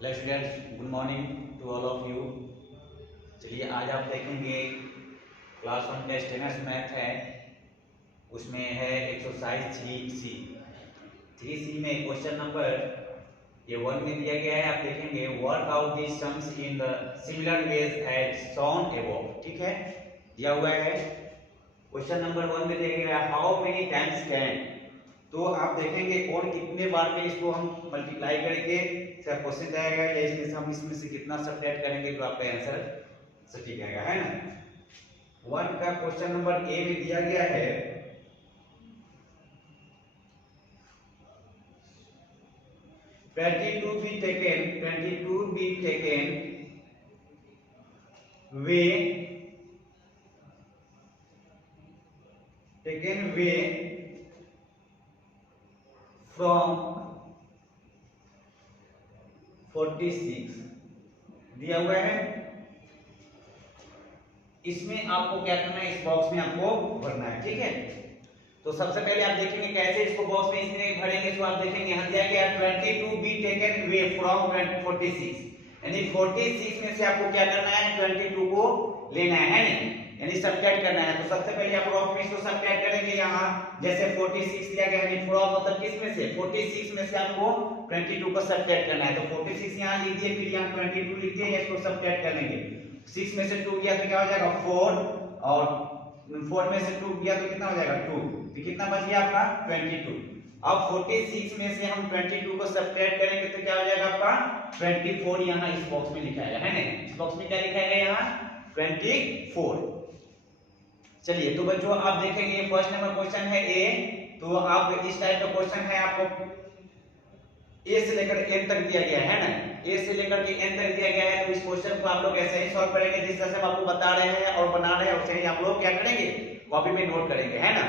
Hello students, good morning to all of you. चलिए आज आप देखेंगे क्लास 1 टेस्ट टेनर्स मैथ है, उसमें है एक्सरसाइज 3C में क्वेश्चन नंबर ये 1 में दिया गया है। आप देखेंगे work out this sums in the similar ways as shown above. ठीक है, दिया हुआ है क्वेश्चन नंबर 1 में दिया गया है हाउ मेनी टाइम्स कैन। तो आप देखेंगे कौन कितने बार में इसको हम मल्टीप्लाई करेंगे, इसका क्वेश्चन आएगा या इसमें से हम इसमें से कितना सब्ट्रैक्ट करेंगे तो आपका आंसर सटीक आएगा, है ना। 1 का क्वेश्चन नंबर ए में दिया गया है 22 be taken way from 46 दिया हुआ है। इसमें आपको क्या करना है, इस बॉक्स में आपको भरना है। ठीक है, तो सबसे पहले आप देखेंगे कैसे इसको बॉक्स में इसमें भरेंगे। तो आप देखेंगे यहाँ दिया गया 22 बी टेकन वे फ्रॉम 46, यानी 46 में से आपको क्या करना है, 22 को लेना है नहीं, यानी सब्ट्रैक्ट करना है। तो सबसे पहले आप फ्रॉम में इसको सब्ट्रैक्ट करेंगे। यहाँ जैसे 46 दिया गया है, फ्रॉम मतलब किस में से, 46 में से आपको 22 को सब्ट्रैक्ट करना है। तो 46 यहाँ लिख दिए, फिर यहाँ 22 लिख दिए, इसको सब्ट्रैक्ट कर लेंगे। 6 में से 2 गया तो क्या हो जाएगा 4, और 4 में से 2 गया तो कितना हो जाएगा 2, तो कितना बच गया आपका 22। अब 46 में से हम 22 को सब्ट्रैक्ट करेंगे तो क्या हो जाएगा आपका 24। यहाँ इस बॉक्स में लिखा है ना, इस बॉक्स में क्या लिखा है यहाँ 24। चलिए तो बच्चों आप देखेंगे फर्स्ट नंबर क्वेश्चन है ए। तो आप इस टाइप का क्वेश्चन है, आपको ए से लेकर एन तक दिया गया है ना, ए से लेकर के एन तक दिया गया है। तो इस क्वेश्चन को आप लोग ऐसे ही सॉल्व करेंगे जिस तरह से हम आपको बता रहे हैं और बना रहे हैं, वैसे ही आप लोग क्या करेंगे, कॉपी में नोट करेंगे, है ना।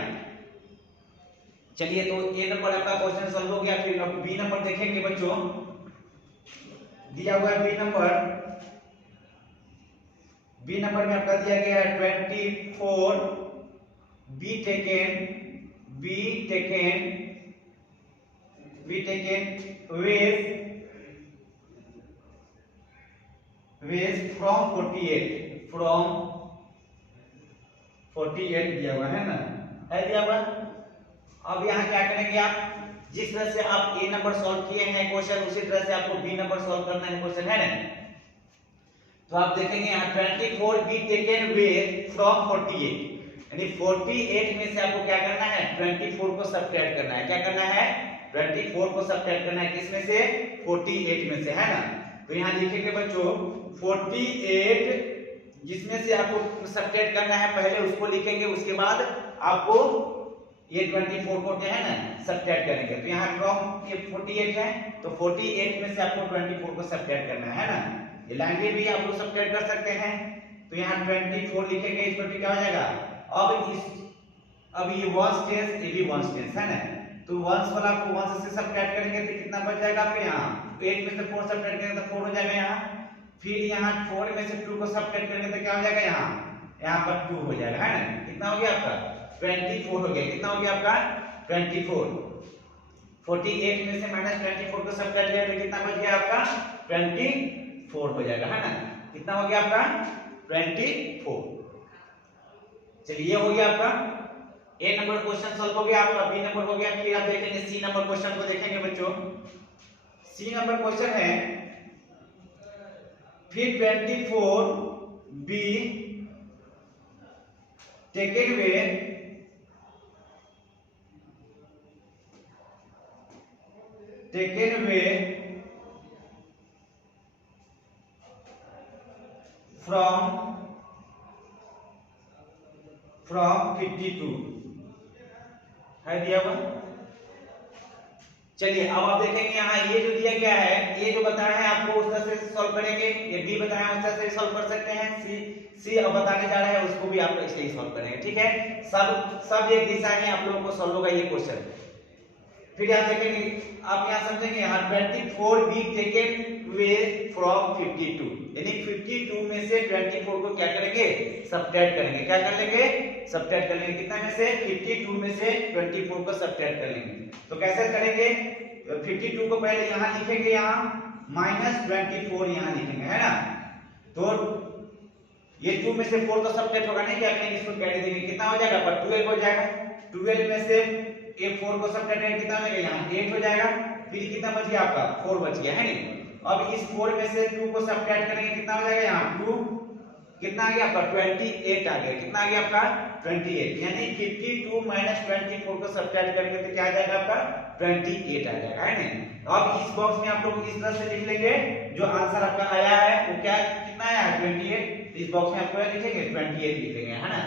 चलिए तो ए नंबर आपका क्वेश्चन सॉल्व हो गया। फिर अब बी नंबर देखेंगे बच्चों, दिया हुआ है बी नंबर में आपका दिया गया है 24 बी टेकन वेज फ्रॉम 48 दिया हुआ है ना, है दिया हुआ। अब यहाँ क्या करेंगे, आप जिस तरह से आप ए नंबर सॉल्व किए हैं क्वेश्चन, उसी तरह से आपको बी नंबर सॉल्व करना है क्वेश्चन, है ना। तो आप देखेंगे यहाँ 24 बी टेकन वे फ्रॉम 48, यानी 48 में से आपको क्या करना है, 24 को सब्ट्रैक्ट करना है। क्या करना है, 24 को सब्ट्रैक्ट करना है, किसमें से, 48 में से, है ना। तो यहाँ लिखेंगे बच्चों 48 जिसमें से आपको सब्ट्रैक्ट करना है, पहले उसको लिखेंगे, उसके बाद आपको ये 24 को क्या है ना सब्ट्रैक्ट करेंगे। तो यहाँ फ्रॉम ये 48 है, तो 48 में से आपको 24 को सब्ट्रैक्ट करना है ना। ये लाइन में भी आप लोग सब्ट्रैक्ट कर सकते हैं। तो यहाँ 24 लिखेंगे, इस पर क्या हो जाएगा, अब ये वंस टेंस, ये भी वंस टेंस है ना। तो वंस वाला आपको वंस से सब्ट्रैक्ट करेंगे तो कितना बच जाएगा आपके यहाँ, तो 8 में से 4 सब्ट्रैक्ट करेंगे तो 4 हो जाएगा यहाँ। फिर यहाँ 4 में से 2 को सब्ट्रैक्ट करेंगे तो क्या हो जाएगा, यहाँ पर 2 हो जाएगा, है ना। कितना हो गया आपका 24 हो गया। कितना हो गया आपका 24। 48 में से माइनस 24 को सब्ट्रैक्ट करेंगे तो कितना बच गया आपका 24 हो जाएगा, है ना। कितना हो गया आपका 24। चलिए हो गया आपका ए नंबर क्वेश्चन सॉल्व हो गया, आपका बी नंबर हो गया। फिर आप देखेंगे सी नंबर क्वेश्चन को देखेंगे बच्चों। सी नंबर क्वेश्चन है फिर 24 बी टेकन वे फ्रॉम 52 है दिया हुआ। चलिए अब आप देखेंगे यहाँ ये जो दिया गया है, ये जो बताया है आपको उस तरह से सॉल्व करेंगे। ये बी बताया है उस तरह से सॉल्व कर सकते हैं। सी अब बताने जा रहे हैं, उसको भी आप ऐसे ही सॉल्व करेंगे। ठीक है, सब एक दिशा में आप लोगों को सॉल्व होगा ये क्वेश्चन। फिर आप देखेंगे, आप यहाँ समझेंगे यहाँ 24 बी टेकन वे फ्रॉम 52, यानी 52 में से 24 को क्या करेंगे, सब्ट्रैक्ट करेंगे। क्या कर लेंगे, सब्ट्रैक्ट कर लेंगे। कितना में से, 52 में से 24 को सब्ट्रैक्ट कर लेंगे। तो कैसे करेंगे, 52 को पहले यहाँ लिखेंगे, यहाँ -24 यहाँ लिखेंगे, है ना। तो ये 2 में से 4 तो सब्ट्रैक्ट होगा नहीं, क्या करेंगे इसको कैरी देंगे, कितना हो जाएगा पर 12 हो जाएगा। 12 में से ये 4 को सब्ट्रैक्ट करेंगे कितना हो जाएगा, यहाँ 8 हो जाएगा। फिर कितना बच गया आपका 4 बच गया, है नहीं। अब इस 4 में से 2 को सब्ट्रैक्ट करेंगे कितना हो जाएगा, यहाँ 2 कितना आ गया आपका 28 आ गया। कितना आ गया आपका 28, यानी 52 - 24 को सब्ट्रैक्ट करेंगे तो क्या आ जाएगा आपका 28 आ जाएगा, है नहीं। अब इस बॉक्स में आप लोग इस तरह से लिख लेंगे, जो आंसर आपका आया है वो क्या कितना आया है 28। इस बॉक्स में आपको लिखेंगे 28 लिखेंगे, है ना।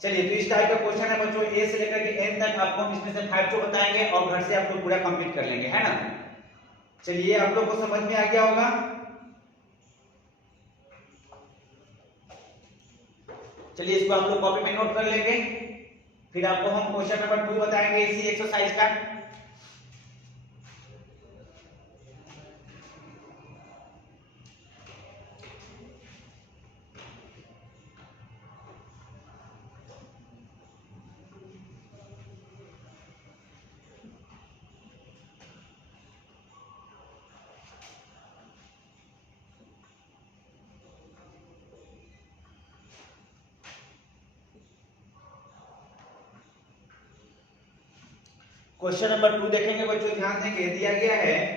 चलिए, तो इस टाइप का क्वेश्चन है बच्चों, ए से लेकर के एन तक आपको हम इसमें से 5 बताएंगे और घर से आप लोग पूरा कंप्लीट कर लेंगे, है ना। चलिए, आप लोग को समझ में आ गया होगा। चलिए, इसको आप लोग कॉपी में नोट कर लेंगे, फिर आपको हम क्वेश्चन नंबर 2 बताएंगे इसी एक्सरसाइज का। क्वेश्चन नंबर 2 देखेंगे बच्चों, ध्यान देंगे, दिया गया है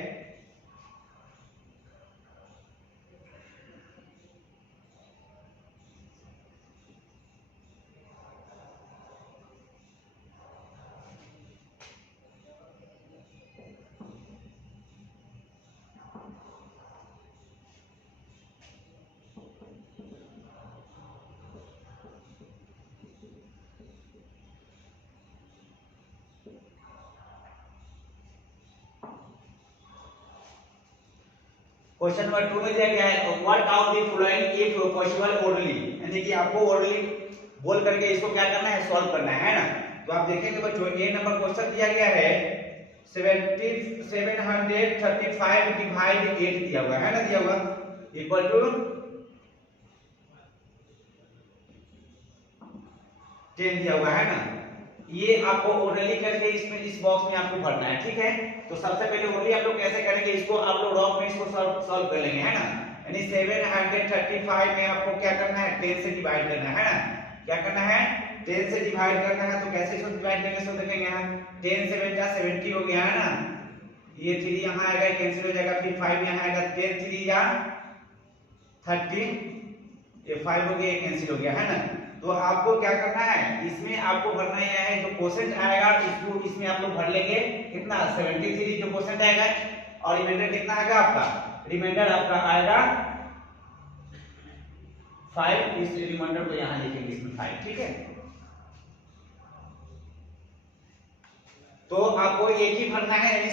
क्वेश्चन नंबर 2 में दिया गया है what out the following if possible orderly, यानी कि आपको ऑर्डरली बोल करके इसको क्या करना है, सॉल्व करना है ना। तो आप देखेंगे बच्चों, ए नंबर क्वेश्चन दिया गया है 735 डिवाइड 8 दिया हुआ है ना, दिया हुआ इक्वल टू 10 दिया हुआ है ना। ये आपको ऑर्डरली करके इसमें इस बॉक्स में आपको भरना है, ठीक है। तो सबसे पहले ऑर्डरली आप लोग कैसे करेंगे, इसको आप लोग रॉफ में इसको सॉल्व कर लेंगे, है ना। यानी 735 में आपको क्या करना है 10 से डिवाइड करना है ना। क्या करना है 10 से डिवाइड करना है। तो कैसे इसको डिवाइड करेंगे, सो देखेंगे यहाँ 10 7 जा 70 हो गया है ना। ये 3 यहाँ आएगा कैंसिल हो जाएगा, फिर 5 यहाँ आएगा, 10 3 जा 30, ये 5 हो गया, कैंसिल हो गया है ना। तो आपको क्या करना है, इसमें आपको भरना यह है जो क्वोशेंट आएगा इसको इसमें आप लोग भर लेंगे कितना 73 जो क्वोशेंट आएगा, और रिमाइंडर कितना आएगा आपका, रिमाइंडर आपका आएगा 5। इस रिमाइंडर को यहां लिखेंगे इसमें 5, ठीक है। तो आपको एक ही भरना है, यानी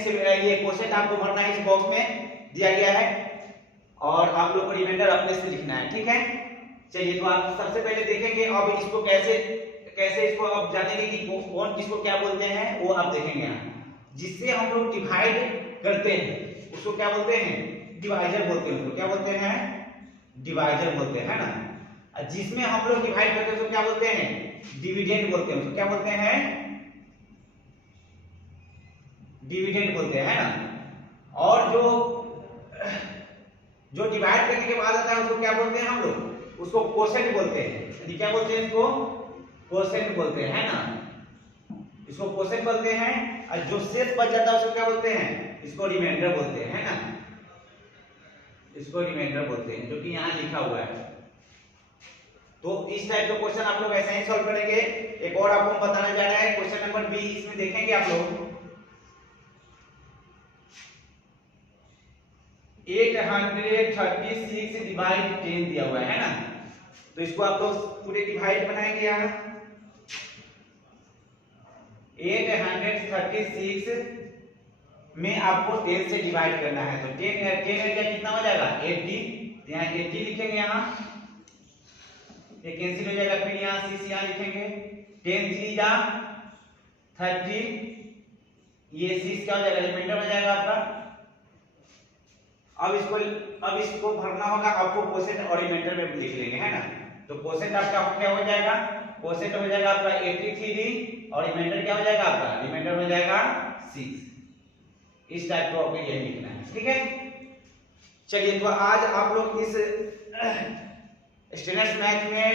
ये क्वोशेंट आपको भरना है, इस बॉक्स में दिया गया है, और आप लोग को रिमाइंडर अपने से लिखना है, ठीक है। चलिए, तो आप सबसे पहले देखेंगे अब इसको कैसे इसको अब जानेंगे कि कौन किसको क्या बोलते हैं, वो आप देखेंगे यहाँ। जिससे हम लोग डिवाइड करते हैं उसको क्या बोलते हैं, डिवाइजर बोलते हैं, उसको क्या बोलते हैं, डिवाइजर बोलते हैं, है ना। जिसमें हम लोग डिवाइड करते हैं उसको क्या बोलते हैं, डिविडेंड बोलते हैं, उसको क्या बोलते हैं, डिविडेंड बोलते हैं, है ना। और जो डिवाइड करने के बाद आता है उसको क्या बोलते हैं हम लोग, उसको क्वोशेंट बोलते हैं। यानी क्या बोलते हैं, इसको क्वोशेंट बोलते हैं, है ना। इसको क्वोशेंट बोलते हैं। और जो शेष बच जाता है उसको क्या बोलते हैं, इसको रिमाइंडर बोलते हैं, है ना। इसको रिमाइंडर बोलते हैं, जो कि यहाँ लिखा हुआ है। तो इस टाइप का क्वेश्चन आप लोग ऐसे ही सॉल्व करेंगे। एक और आपको हम बताने जा रहे हैं, क्वेश्चन नंबर बी, इसमें देखेंगे आप लोग 836 डिवाइड 10 दिया हुआ है ना। तो इसको आप लोग पूरे डिवाइड बनाएंगे यहाँ 836 में आपको 10 से डिवाइड करना है। तो 10 एरिया कितना हो जाएगा 80, यहाँ 80 लिखेंगे, यहाँ ये कैंसिल हो जाएगा, फिर यहाँ 6 यहाँ लिखेंगे, 10 3 जा 30, ये 6 क्या हो जाएगा, रिमाइंडर हो जाएगा आपका। अब इसको भरना होगा आपको, क्वोशेंट और रिमाइंडर में लिख लेंगे, है ना। तो क्वोशेंट आपका क्या हो जाएगा, क्वोशेंट हो जाएगा आपका 83 और रिमाइंडर क्या हो जाएगा आपका, रिमाइंडर हो जाएगा 6। इस टाइप का ओपिनियन लिखना है, ठीक है। चलिए, तो आज आप लोग इस स्टैंडर्ड मैथ में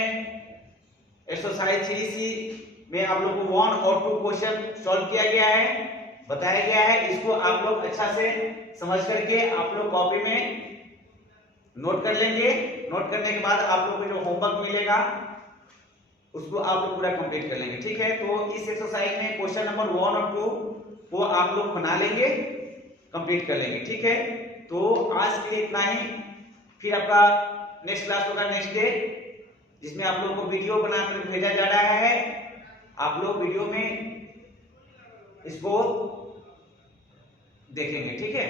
एक्सरसाइज 3C में आप लोग को 1 और 2 क्वेश्चन सॉल्व किया गया है, बताया गया है। इसको आप लोग अच्छा से समझ करके आप लोग कॉपी में नोट कर लेंगे। नोट करने के बाद आप लोग को जो होमवर्क मिलेगा उसको आप लोग पूरा कंप्लीट कर लेंगे, ठीक है। तो इस एक्सरसाइज में क्वेश्चन नंबर 1 और 2 को आप लोग बना लेंगे, कंप्लीट कर लेंगे, ठीक है। तो आज के लिए इतना ही। फिर आपका नेक्स्ट क्लास होगा नेक्स्ट डे, जिसमें आप लोगों को वीडियो बनाकर भेजा जा रहा है। आप लोग वीडियो में इसको देखेंगे, ठीक है।